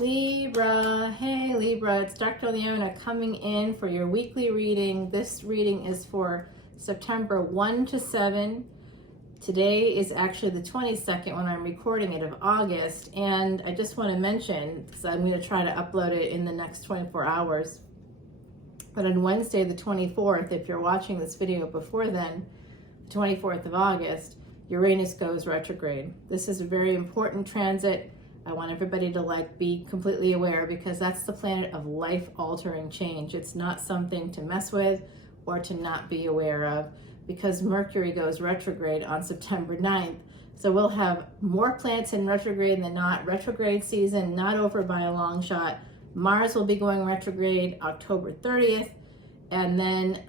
Libra, hey Libra, it's Dr. Leona coming in for your weekly reading. This reading is for September 1 to 7. Today is actually the 22nd when I'm recording it of August, and I just want to mention, because I'm going to try to upload it in the next 24 hours, but on Wednesday the 24th, if you're watching this video before then, the 24th of August, Uranus goes retrograde. This is a very important transit. I want everybody to be completely aware, because that's the planet of life-altering change. It's not something to mess with or to not be aware of, because Mercury goes retrograde on September 9th. So we'll have more planets in retrograde than not. Retrograde season not over by a long shot. Mars will be going retrograde October 30th, and then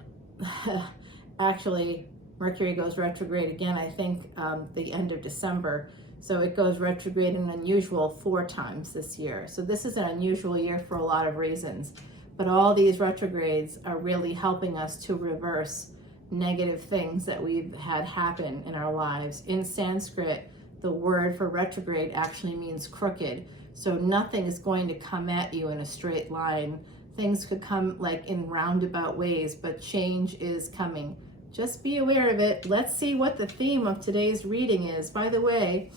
actually Mercury goes retrograde again, I think the end of December. So it goes retrograde an unusual 4 times this year. So this is an unusual year for a lot of reasons. But all these retrogrades are really helping us to reverse negative things that we've had happen in our lives. In Sanskrit, the word for retrograde actually means crooked. So nothing is going to come at you in a straight line. Things could come in roundabout ways, but change is coming. Just be aware of it. Let's see what the theme of today's reading is. By the way,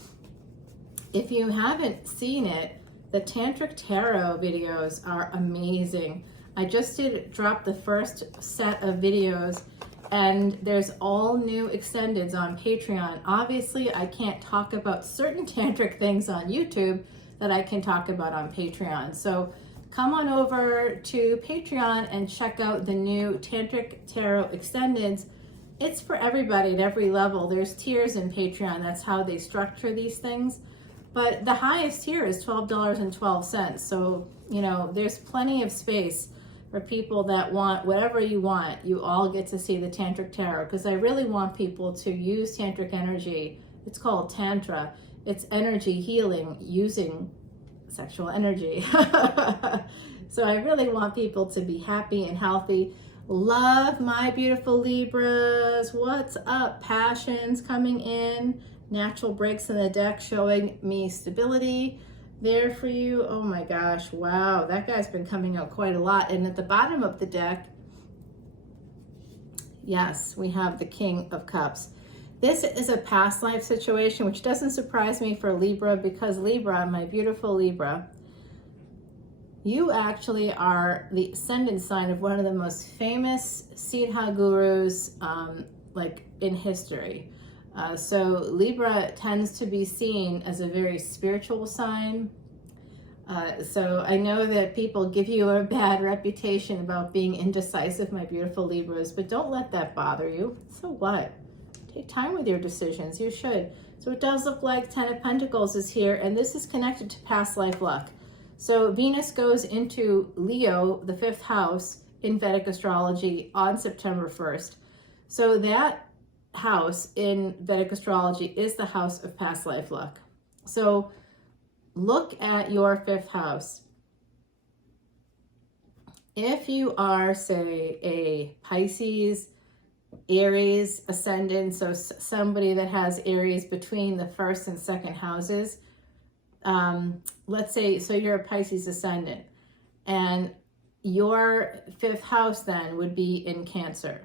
if you haven't seen it, the Tantric Tarot videos are amazing. I just drop the first set of videos, and there's all new Ascendents on Patreon. Obviously, I can't talk about certain tantric things on YouTube that I can talk about on Patreon. So come on over to Patreon and check out the new Tantric Tarot Ascendents. It's for everybody at every level. There's tiers in Patreon. That's how they structure these things. But the highest tier is $12.12. So, there's plenty of space for people that want whatever you want. You all get to see the Tantric Tarot, because I really want people to use tantric energy. It's called Tantra. It's energy healing using sexual energy. So I really want people to be happy and healthy. Love my beautiful Libras. What's up? Passions coming in. Natural breaks in the deck showing me stability there for you. Oh my gosh, wow, that guy's been coming out quite a lot. And at the bottom of the deck, yes, we have the King of Cups. This is a past life situation, which doesn't surprise me for Libra, because Libra, my beautiful Libra, you actually are the ascendant sign of one of the most famous Siddha gurus in history. So Libra tends to be seen as a very spiritual sign. So I know that people give you a bad reputation about being indecisive, my beautiful Libras, but don't let that bother you. So what? Take time with your decisions. You should. So it does look like 10 of Pentacles is here, and this is connected to past life luck. So Venus goes into Leo, the 5th house in Vedic Astrology on September 1st. So that house in Vedic Astrology is the house of past life luck. So look at your 5th house. If you are, say, a Pisces, Aries ascendant, so somebody that has Aries between the 1st and 2nd houses, let's say, so you're a Pisces ascendant, and your 5th house then would be in Cancer.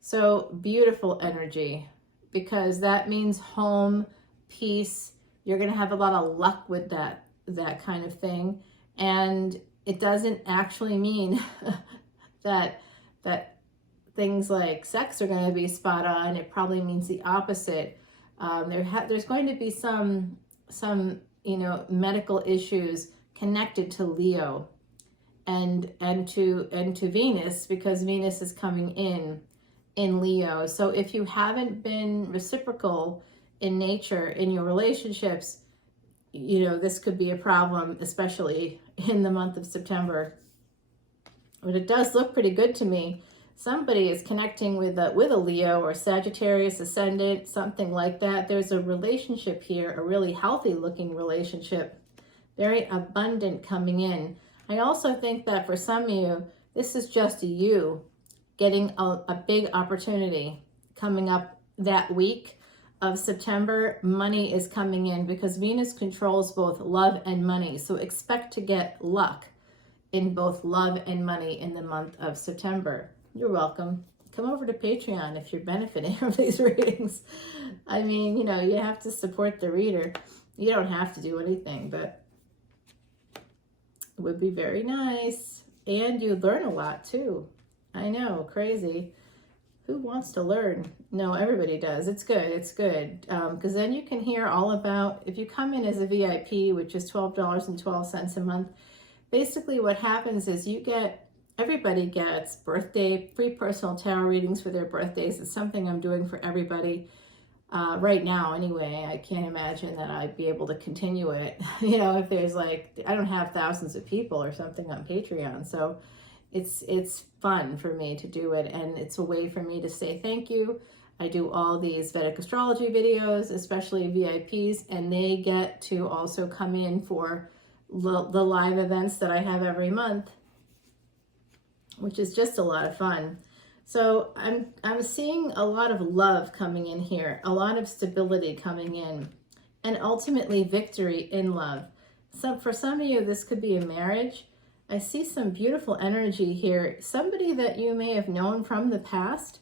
So beautiful energy, because that means home, peace. You're going to have a lot of luck with that kind of thing. And it doesn't actually mean that things like sex are going to be spot on. It probably means the opposite. There's going to be some medical issues connected to Leo and to Venus, because Venus is coming in Leo. So if you haven't been reciprocal in nature in your relationships, this could be a problem, especially in the month of September. But it does look pretty good to me. Somebody is connecting with a Leo or Sagittarius ascendant, something like that. There's a relationship here, a really healthy looking relationship, very abundant coming in. I also think that for some of you, this is just you getting a big opportunity coming up that week. of September, money is coming in because Venus controls both love and money. So expect to get luck in both love and money in the month of September. You're welcome. Come over to Patreon if you're benefiting from these readings. I mean, you know, you have to support the reader. You don't have to do anything, but it would be very nice. And you learn a lot too. I know, crazy. Who wants to learn? No, everybody does. It's good. It's good. Because then you can hear all about, if you come in as a VIP, which is $12.12 a month, basically what happens is everybody gets free personal tarot readings for their birthdays. It's something I'm doing for everybody right now anyway. I can't imagine that I'd be able to continue it. You know, if there's like, I don't have thousands of people or something on Patreon. So it's fun for me to do it, and it's a way for me to say thank you. I do all these Vedic astrology videos, especially VIPs, and they get to also come in for the live events that I have every month, which is just a lot of fun. So I'm seeing a lot of love coming in here, a lot of stability coming in, and ultimately victory in love. So for some of you, this could be a marriage. I see some beautiful energy here. Somebody that you may have known from the past.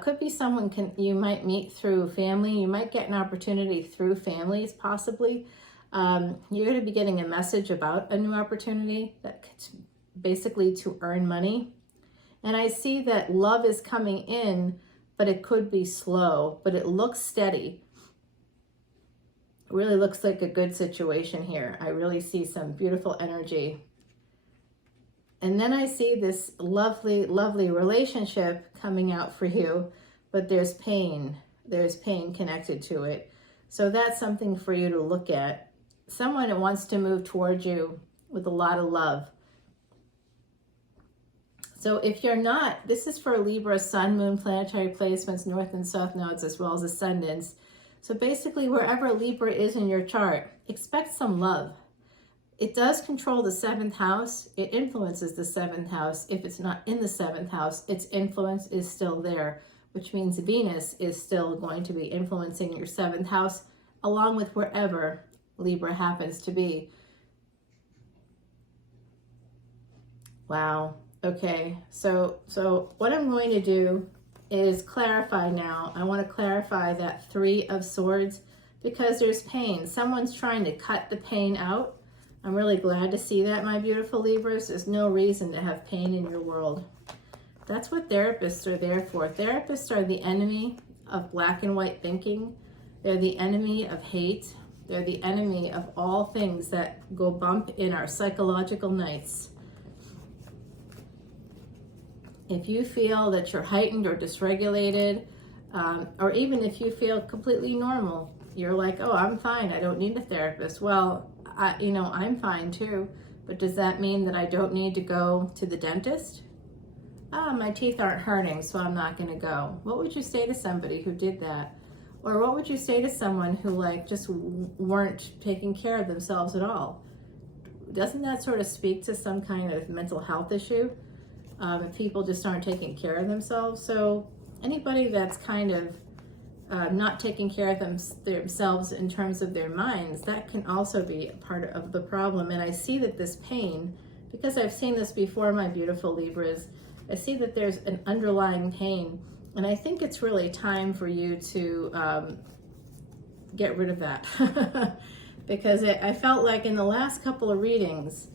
Could be someone you might meet through family. You might get an opportunity through families, possibly. You're going to be getting a message about a new opportunity, that basically to earn money. And I see that love is coming in, but it could be slow, but it looks steady. It really looks like a good situation here. I really see some beautiful energy. And then I see this lovely, lovely relationship coming out for you, but there's pain. There's pain connected to it. So that's something for you to look at. Someone that wants to move towards you with a lot of love. So if you're not, this is for Libra, Sun, Moon, planetary placements, North and South nodes, as well as ascendants. So basically, wherever Libra is in your chart, expect some love. It does control the 7th house. It influences the 7th house. If it's not in the 7th house, its influence is still there, which means Venus is still going to be influencing your 7th house, along with wherever Libra happens to be. Wow. Okay. So what I'm going to do is clarify now. I want to clarify that 3 of Swords because there's pain. Someone's trying to cut the pain out. I'm really glad to see that, my beautiful Libras. There's no reason to have pain in your world. That's what therapists are there for. Therapists are the enemy of black and white thinking. They're the enemy of hate. They're the enemy of all things that go bump in our psychological nights. If you feel that you're heightened or dysregulated, or even if you feel completely normal, you're like, oh, I'm fine, I don't need a therapist. Well, I'm fine too, but does that mean that I don't need to go to the dentist? My teeth aren't hurting, so I'm not going to go. What would you say to somebody who did that? Or what would you say to someone who just weren't taking care of themselves at all? Doesn't that sort of speak to some kind of mental health issue? If people just aren't taking care of themselves. So anybody that's kind of not taking care of themselves in terms of their minds, that can also be a part of the problem. And I see that this pain, because I've seen this before, my beautiful Libras, I see that there's an underlying pain. And I think it's really time for you to get rid of that. Because I felt like in the last couple of readings,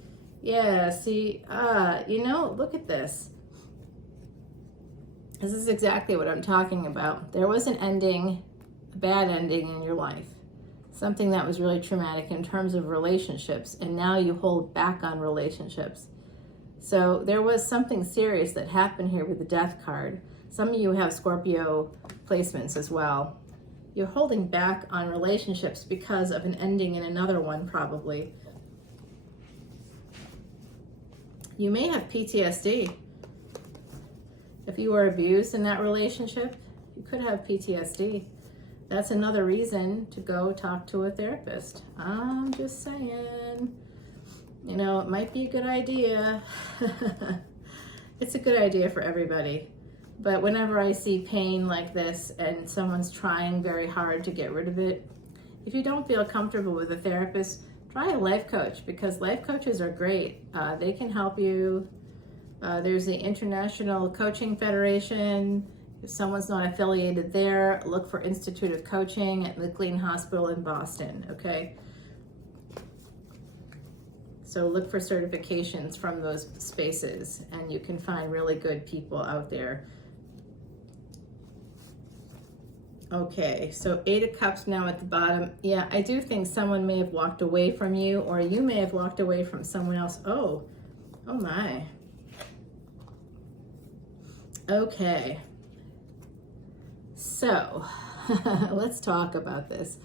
yeah, see, look at this. This is exactly what I'm talking about. There was an ending, a bad ending in your life. Something that was really traumatic in terms of relationships, and now you hold back on relationships. So there was something serious that happened here with the Death card. Some of you have Scorpio placements as well. You're holding back on relationships because of an ending in another one, probably. You may have PTSD. If you were abused in that relationship, you could have PTSD. That's another reason to go talk to a therapist. I'm just saying, it might be a good idea. It's a good idea for everybody. But whenever I see pain like this and someone's trying very hard to get rid of it, if you don't feel comfortable with a therapist, try a life coach, because life coaches are great. They can help you. There's the International Coaching Federation. If someone's not affiliated there, look for Institute of Coaching at McLean Hospital in Boston, okay? So look for certifications from those spaces, and you can find really good people out there. Okay, so 8 of Cups now at the bottom. Yeah, I do think someone may have walked away from you, or you may have walked away from someone else. Oh my. Okay. So, let's talk about this.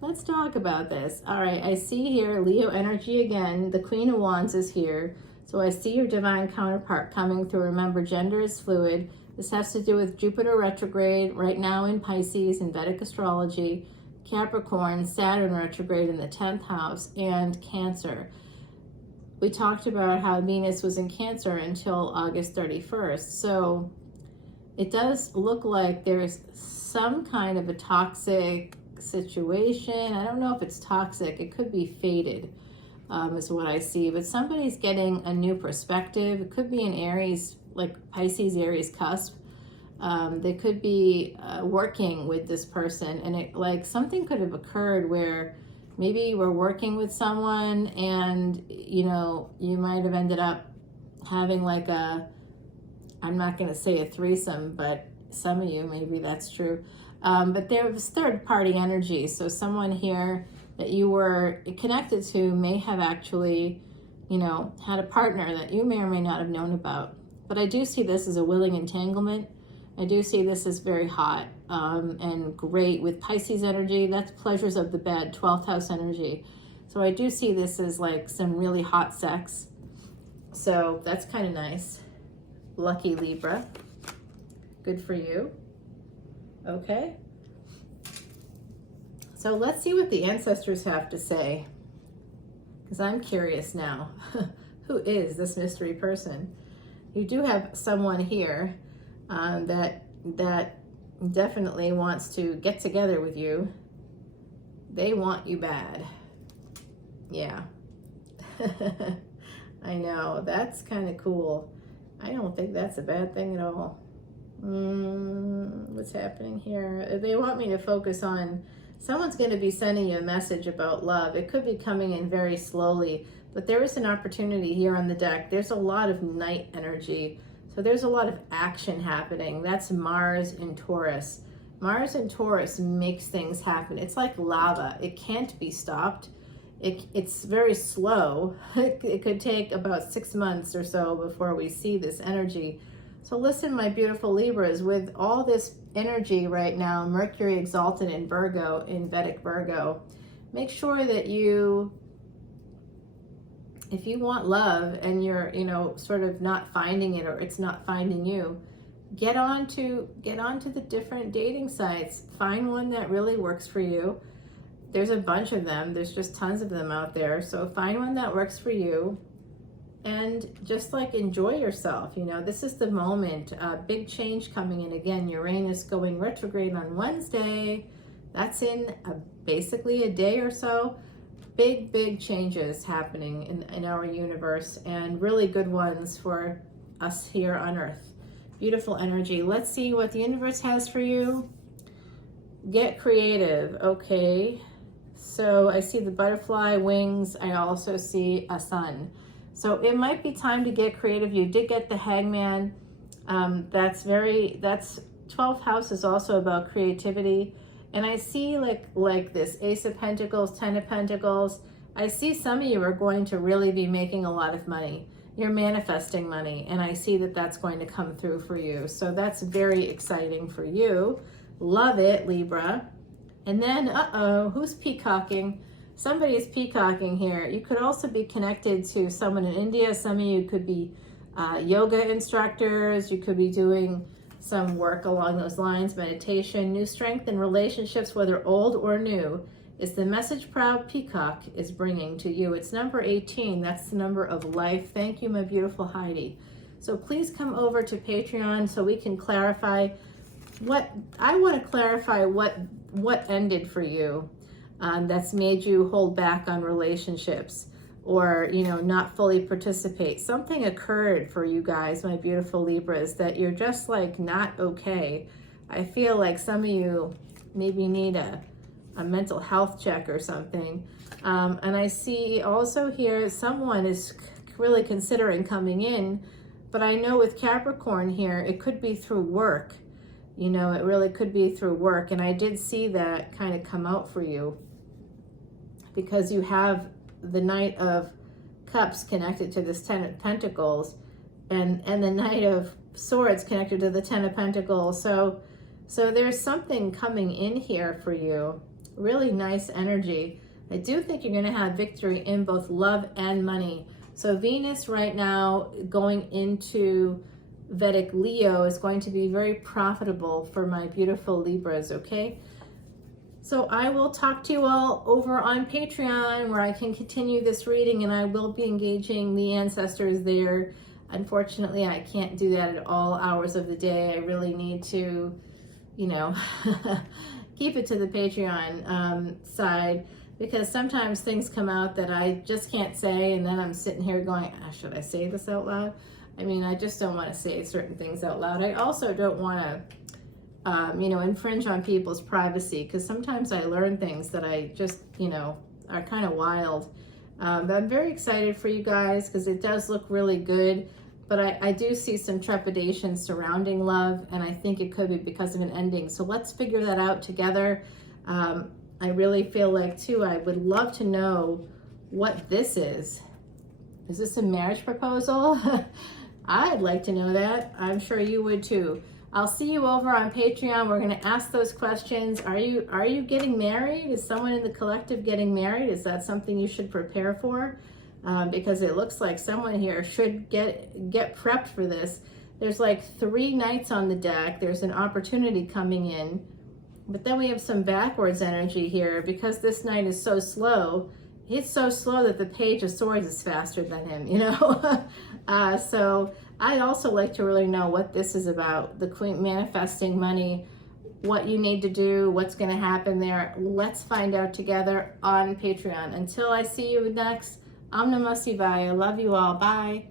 Let's talk about this. All right, I see here Leo energy again. The Queen of Wands is here. So I see your divine counterpart coming through. Remember, gender is fluid. This has to do with Jupiter retrograde right now in Pisces in Vedic Astrology, Capricorn, Saturn retrograde in the 10th house, and Cancer. We talked about how Venus was in Cancer until August 31st. So it does look like there's some kind of a toxic situation. I don't know if it's toxic. It could be fated, is what I see. But somebody's getting a new perspective. It could be an Aries, like Pisces, Aries cusp. They could be working with this person, and it like something could have occurred where maybe you were working with someone and you know you might have ended up having like a, I'm not going to say a threesome, but some of you maybe that's true. But there was third party energy, so someone here that you were connected to may have actually, you know, had a partner that you may or may not have known about. But I do see this as a willing entanglement. I do see this as very hot and great with Pisces energy. That's pleasures of the bed, 12th house energy. So I do see this as like some really hot sex. So that's kind of nice. Lucky Libra. Good for you. Okay. So let's see what the ancestors have to say, because I'm curious now. Who is this mystery person? You do have someone here that definitely wants to get together with you. They want you bad. Yeah. I know, that's kind of cool. I don't think that's a bad thing at all. What's happening here? They want me to focus on, someone's going to be sending you a message about love. It could be coming in very slowly, but there is an opportunity here on the deck. There's a lot of night energy. So there's a lot of action happening. That's Mars in Taurus. Mars in Taurus makes things happen. It's like lava. It can't be stopped. It's very slow. It could take about 6 months or so before we see this energy. So listen, my beautiful Libras, with all this energy right now, Mercury exalted in Virgo, in Vedic Virgo, make sure that you, if you want love and you're, you know, sort of not finding it or it's not finding you, get onto the different dating sites. Find one that really works for you. There's a bunch of them. There's just tons of them out there. So find one that works for you and just like enjoy yourself. You know, this is the moment. Big change coming in again. Uranus going retrograde on Wednesday. That's in basically a day or so. Big changes happening in our universe, and really good ones for us here on Earth. Beautiful energy. Let's see what the universe has for you. Get creative. Okay. So I see the butterfly wings. I also see a sun. So it might be time to get creative. You did get the Hangman. That's 12th house is also about creativity. And I see like this Ace of Pentacles, 10 of Pentacles. I see some of you are going to really be making a lot of money. You're manifesting money, and I see that that's going to come through for you. So that's very exciting for you. Love it, Libra. And then, who's peacocking? Somebody's peacocking here. You could also be connected to someone in India. Some of you could be yoga instructors. You could be doing some work along those lines, meditation. New strength in relationships, whether old or new, is the message proud peacock is bringing to you. It's number 18. That's the number of life. Thank you, my beautiful Heidi. So please come over to Patreon so we can clarify what ended for you, that's made you hold back on relationships, or, you know, not fully participate. Something occurred for you guys, my beautiful Libras, that you're just like not okay. I feel like some of you maybe need a mental health check or something. And I see also here someone is really considering coming in, but I know with Capricorn here, it could be through work. You know, it really could be through work. And I did see that kind of come out for you, because you have the Knight of Cups connected to this Ten of Pentacles, and the Knight of Swords connected to the Ten of Pentacles. So there's something coming in here for you. Really nice energy. I do think you're going to have victory in both love and money. So Venus right now going into Vedic Leo is going to be very profitable for my beautiful Libras, okay? So I will talk to you all over on Patreon, where I can continue this reading, and I will be engaging the ancestors there. Unfortunately, I can't do that at all hours of the day. I really need to, you know, keep it to the Patreon side, because sometimes things come out that I just can't say, and then I'm sitting here going, should I say this out loud? I mean, I just don't want to say certain things out loud. I also don't want to, you know, infringe on people's privacy, because sometimes I learn things that I just, you know, are kind of wild. But I'm very excited for you guys, because it does look really good. But I do see some trepidation surrounding love, and I think it could be because of an ending. So let's figure that out together. I really feel like, too, I would love to know what this is. Is this a marriage proposal? I'd like to know that. I'm sure you would too. I'll see you over on Patreon. We're going to ask those questions. Are you getting married? Is someone in the collective getting married? Is that something you should prepare for? Because it looks like someone here should get prepped for this. There's like 3 knights on the deck. There's an opportunity coming in. But then we have some backwards energy here, because this knight is so slow. He's so slow that the Page of Swords is faster than him, you know? So I'd also like to really know what this is about. The Queen, manifesting money, what you need to do, what's going to happen there. Let's find out together on Patreon. Until I see you next, Om Namah Shivaya. Love you all. Bye.